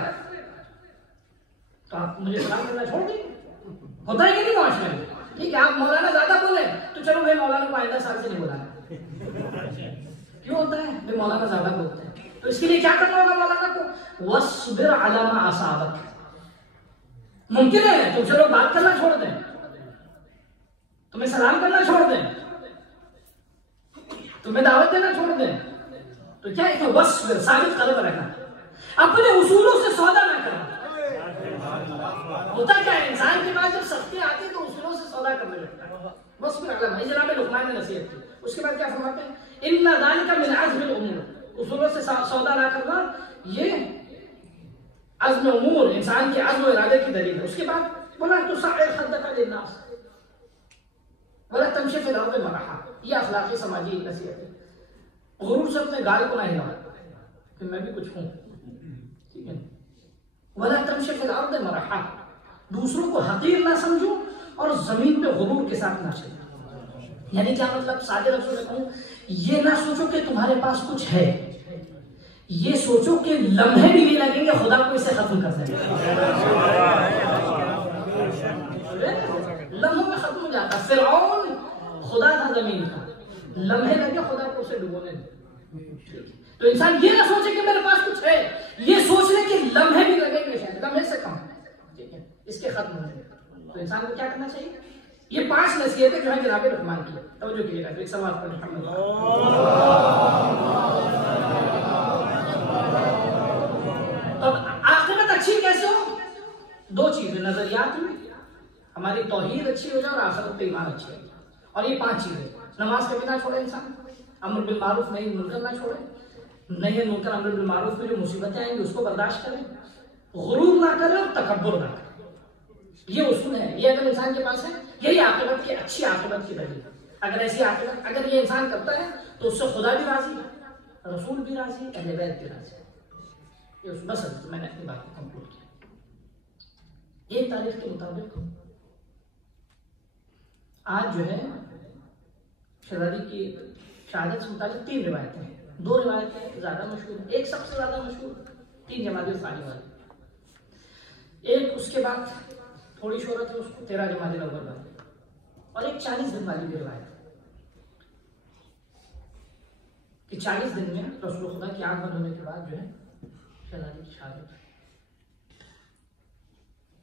तो आप मुझे सलाम करना छोड़ देंगे। होता है कि नहीं माशरे में? ठीक है, आप मौलाना ज्यादा बोले तो चलो भाई मौलाना को आइंदा साल से नहीं बोला। क्यों होता है? भाई मौलाना ज्यादा बोलते हैं, तो इसके लिए क्या करना होगा मौलाना को? वस्बिर अला मा असाबक। मुमकिन है तुम चलो बात करना छोड़ दें, तुम्हें सलाम करना छोड़ दें, तुम्हें दावत देना छोड़ दें, तो क्या है? वस्बिर, साबित कदम रखना, अपने उसूलों से सौदा ना करना। होता क्या है? इंसान के पास जब सख्ती आती है तो उसूलों से सौदा करने लगता है। बस फिर आलम है जनाब लुकमान ने नसीहत की। उसके बाद क्या फरमाते हैं? इन्ना ज़ालिका मिन अज़्मिल उमूर, उसूलों से सौदा ना करना ये अज़्म उमूर, इंसान के अज़्म इरादे की दलील है। उसके बाद बोला तो साइर खद्दका लिन्नास वला तमशी फिल अर्ज़ मरहा, ये अखलाकी समाजी नसीहत है। गुरूर से अपने गाल को ना हिलाओ कि मैं भी कुछ हूं, ठीक है। वला तमशी फिल अर्ज़ मरहा, दूसरों को हकीर ना समझो और जमीन पे गुरूर के साथ ना चलो। यानी क्या मतलब? सादे लफ्ज़ों में कहूं, ये ना सोचो कि तुम्हारे पास कुछ है, ये सोचो कि लम्हे भी नहीं लगेंगे खुदा को इसे खत्म कर देंगे। लम्हों में खत्म हो जाता। फिरौन खुदा था जमीन का, लम्हे लगे खुदा को उसे डुबोने दे। तो इंसान ये ना सोचे कि मेरे पास कुछ है, ये सोच ले कि लम्हे भी लगेंगे, शायद लम्हे से कम, ठीक है, इसके खत्म होने। तो इंसान को क्या करना चाहिए? ये 5 नसीहतें जो है जनाब लुकमान की, तवज्जो कीजिएगा। तो एक सवाल पर तो आखिरत अच्छी कैसे हो? 2 चीजें, नजरियात में हमारी तौहीद अच्छी हो जाए और आखिरत पे ईमान अच्छी हो जाए, और ये 5 चीजें। नमाज कभी ना छोड़े इंसान, अमर बिल मारूफ नहीं मुनकर ना छोड़े, नहीं मुनकर अमर बिल मारूफ में जो मुसीबतें आएंगी उसको बर्दाश्त करें, गुरूर ना करें और तकब्बुर ना करें। ये उसूल है, ये अगर इंसान के पास है यही आखिरत की अच्छी आखिरत की दलील। अगर ऐसी आखिरत अगर ये इंसान करता है तो उससे खुदा भी राजी, रसूल भी राजी, अहले बैत भी राजी। ये उस बस मैंने अपनी बात को कंक्लूड किया। एक तारीख के मुताबिक आज जो है शहजादी की शहादत से मुताबिक 3 रिवायतें हैं। 2 रिवायतें ज्यादा मशहूर, एक सबसे ज्यादा मशहूर 3 जमात सानी वाली, एक उसके बाद थोड़ी शोहरत है उसको 13 जमात अव्वल वाली, और एक 40 दिन वाली भी रिवायत है। कि 40 दिन में रसूल खुदा की आंख बंद होने के बाद जो है शहजादी की शहादत।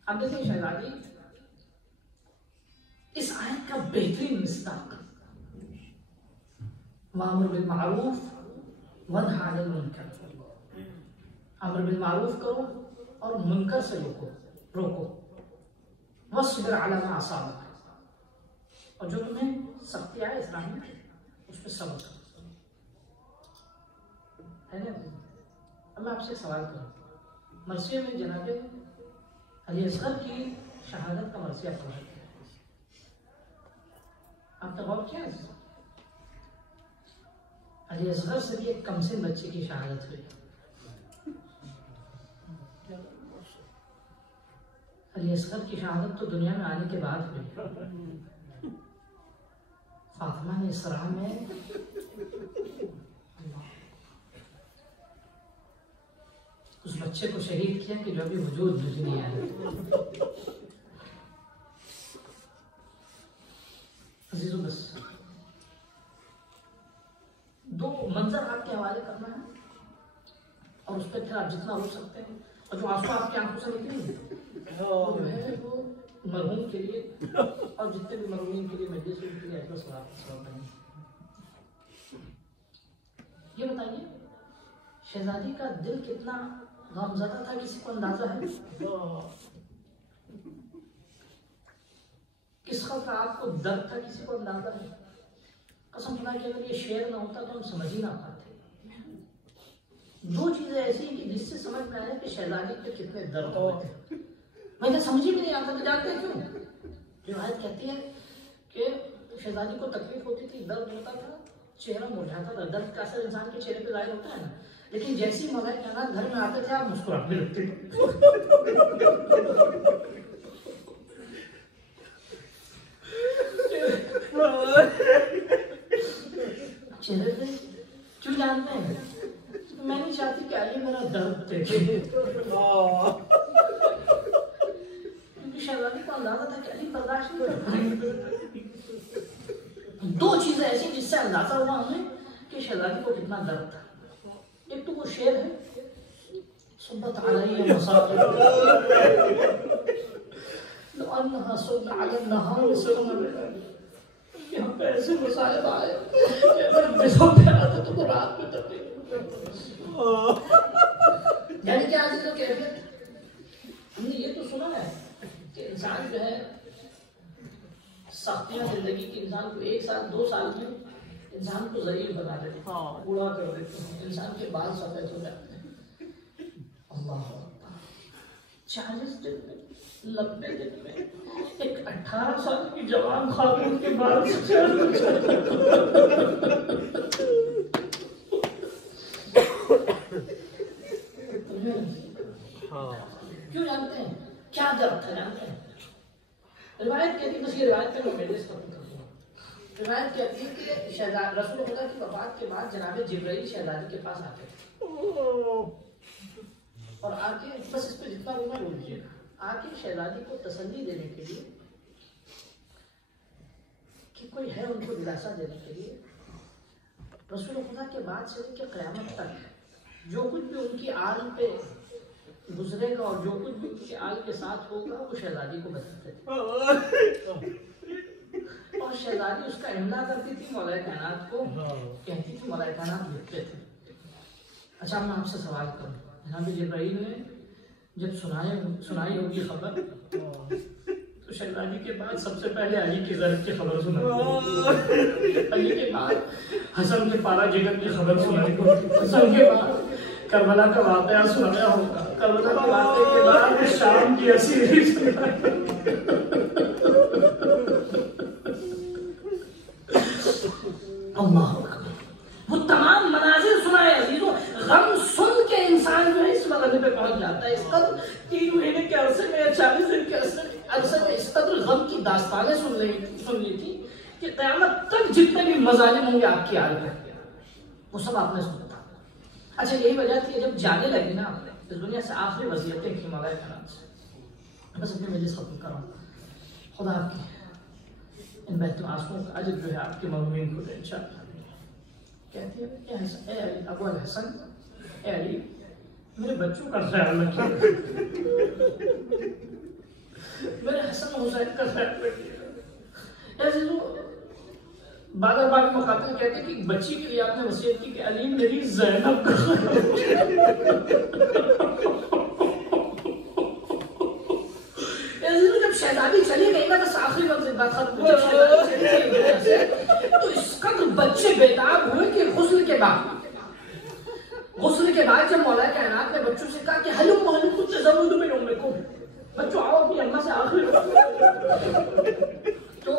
अब देखिए शहजादी इस आयत का बेहतरीन मिस्दाक, वामुर बिल मारूफ वन्हा अनिल मुनकर, अम्र बिल मारूफ करो और मुनकर से रोको, वस्बिर अला मा असाबक, और जो तुम्हें सख्ती आए इस्लाम में उस पर सब्र करो, है ना। अब मैं आपसे एक सवाल करूँ, मरसिया में जनाब अली असगर की शहादत का मरसिया पढ़ा है, आपने गौर किया? अली असगर से भी एक कमसिन बच्चे की शहादत हुई। अली असगर की शहादत तो दुनिया में आने के बाद हुई। फातिमा ने इसरा में उस बच्चे को शहीद किया कि जो अभी वजूद नहीं आया। अजीजों, बस दो मंजर आपके हवाले करना है और उस पर फिर आप जितना रो सकते हैं, और जो आंसू आपकी आंखों से निकली जो है वो मरहूम के लिए और जितने भी मरहूम के लिए मजलिस के लिए ऐसा सवाब नहीं। ये बताइए शहजादी का दिल कितना गमज़दा था, किसी को अंदाजा है? किस कदर आपको दर्द था, किसी को अंदाजा है? कसम खुदा की अगर ये शेर ना होता तो हम समझ ही ना पाते। दो चीजें ऐसी हैं कि जिससे समझ में आया कि शहजादी पे कितने दर्द होते हैं। मैं समझ ही में नहीं आता, तो जानते हैं क्यों? रिवायत कहती है कि शहजादी को तकलीफ होती थी, दर्द होता था, चेहरा मुरझाता था। दर्द का असर इंसान के चेहरे पे जाहिर होता है ना, लेकिन जैसी मौलाए कायनात घर में आते थे आप मुस्कुराते लगते थे। चेहरे पे क्यों जानते हैं? मैं नहीं चाहती कि अली मेरा दर्द देखे, क्योंकि शहजादी को अंदाजा था कि अली बर्दाश्त नहीं कर पाएंगे। दो चीजें ऐसी जिससे अंदाजा हुआ हमें कि शहजादी को कितना दर्द था। एक तो वो शेर है, सुब्बत अलैहि मसाइब अन्नहा सुब्बत अलैहि नहार यहाँ पे ऐसे मसाइब आए तो रात में तकलीफ। यानी कि आज जो कहते हमने ये तो सुना है कि इंसान जो है सख्तियां जिंदगी की इंसान को 1 साल 2 साल में इंसान को जलील बना देते हैं, बूढ़ा कर देते हैं, इंसान के बाल सफेद हो जाते हैं। अल्लाह 40 दिन में 90 दिन में एक 18 साल की जवान खातून के बाल सफेद हो जाते हैं। क्यों जानते हैं? क्या दर्द था जानते हैं? रिवायत कहती है, बस ये रिवायत पे मैं मजलिस खत्म कर दूंगा। रिवायत कहती है कि शहजाद रसूल खुदा की वफात के बाद जनाब जिब्राइल शहजादी के पास आते थे और आके बस इस पे जितना रोना रो लीजिएगा, आके शहजादी को तसल्ली देने के लिए कि कोई है, उनको दिलासा देने के लिए रसूल खुदा के बाद से लेकर क़यामत तक जो कुछ भी उनकी आल पे गुजरेगा और जो कुछ भी उनकी आल के साथ होगा वो शहजादी को बताते थे और शहजादी उसका इमला करती थी, मौलाए कायनात को कहती थी, मौलाए कायनात लिखते थे। अच्छा, मैं आपसे सवाल करूँ, जनाब जिब्राइल ने जब सुनाई होगी खबर तो शहजादी के बाद सबसे पहले अली की ज़र्ब की खबर सुनाई, अली के बाद हसन के पारा जिगर की खबर सुनाई होगी, हसन के बाद करबला का वाक़या सुनाया होगा, करबला के वाक़े के बाद शाम की असीरी सुनाई। वो तमाम मनाज़िर सुनाए अजीजों। गम सुन के इंसान जो है इस मरहले पे पहुंच जाता है। इस कदर 3 महीने के अरसे में या 40 दिन के अरसे में इस कदर गम की दास्तानें सुन ली थी कि क़यामत तक जितने भी मज़ालिम होंगे आपकी आल में वो सब आपने सुना। अच्छा, यही वजह थी जब जाने लगी ना आपने इस दुनिया से आखिरी वसीयतें की मौलाए कायनात से। बस अपनी मजलिस खत्म कर रहा हूँ। खुदा आपकी इन बहते आंसुओं का अजर जो है आपके मरहूमीन को दे इंशाअल्लाह। कहती है ए अली, अबू अल हसन, ए अली मेरे बच्चों का ख्याल रखिए, मेरे हसन हुसैन का ख्याल रखिए। ऐसे तो बादल बाग मुकातिल कहते हैं कि बच्ची के लिए आपने वसीयत की कि अली मेरी ज़ैनब का जब शहजादी चली गई ना, बस आखिरी वक्त बात खत्म, तो इसका तो बच्चे बेताब हुए कि गुस्ल के बाद जब मौला कायनात ने बच्चों से कहा कि हलुम कुछ ज़रूर में उम्मकुम, बच्चों आओ अपनी अम्मा से आखिरी तो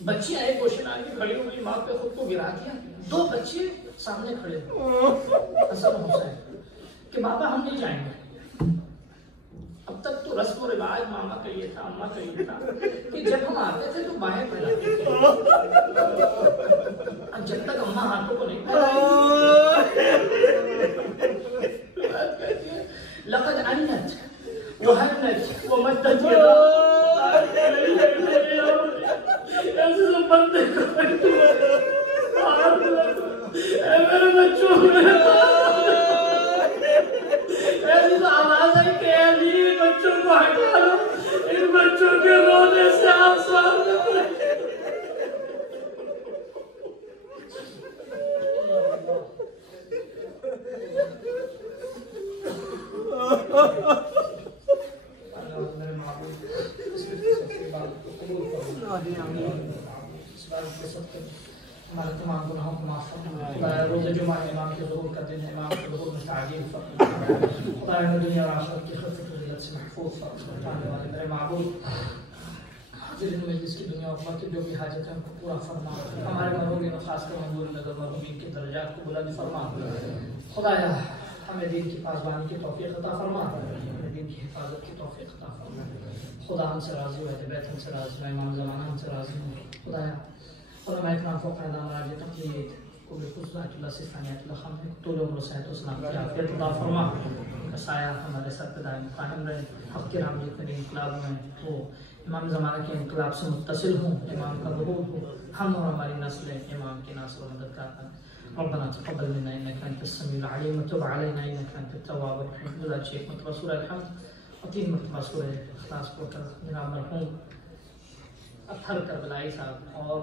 बच्ची आए क्वेश्चन आके खड़ी हो गई, माँ पे खुद को गिरा दिया। दो बच्चे सामने खड़े हसन हुसैन कि बाबा हम नहीं जाएंगे। अब तक तो रस्म और रिवाज मामा का ये था, अम्मा का ये था कि जब हम आते थे तो बाहें फैलाते थे, अब जब तक अम्मा हाथों को नहीं लक़द अन्नत वहन्नत वमद्दत यदा, ऐसे सब बंदे को मेरे बच्चों ऐसी तो आवाज आई कि अली बच्चों को हटा लो, इन बच्चों के रोने से आंसू आने लगे। हमारे तमाम गुनाहों को माफ फरमा, रोज़े जुमा इमाम के ज़ुहूर का दिन, इमाम के ज़ुहूर में ताज़ीम फरमा, दुनिया और आखिरत की खौफ ज़िल्लत से महफूज़ फरमाने वाले मेरे माबूद, हाज़िरीन मजलिस की दुनिया और की जो भी हाजत है उनको पूरा फरमा, हमारे मरहूमीन और खासकर मकबूल नज़र मरहूमीन के दर्जात को बुलंद फरमा। खुदाया हमें दीन की पासबानी की तौफीक अता फरमा, हमें दीन की हिफाजत की तौफीक अता फरमा। खुदा हमसे राज़ी हो, अहले बैत हमसे राज़ी हो, इमाम ज़माना हमसे राज़ी हो। खुदाया उलमा इकराम फ़ौक़ मराज तक़लीद को बिखुसूसियत सिफ़ानियत लख़म तूल उम्र सेहत व सलामत आफ़ियत अता फरमा, उनका साया हमारे सर पे दायम कायम रहे। हक़ के नाम जितने इनकलाब में वो इमाम ज़माना के इनकलाब से मुत्तसिल हों, इमाम का ज़हूर हो, हम और हमारी नस्लें इमाम के नासर व मददगार बनें। रब्बना तक़ब्बल मिन्ना इन्नका अंतस समीउल अलीम व तुब अलैना इन्नका अंतत तव्वाबुर रहीम। गुज़ारिश एक मरतबा सूरह अल-हम्द और 3 मरतबा सूरह इख़लास पढ़कर जनाब मरहूम अत्थर करबलाई साहब और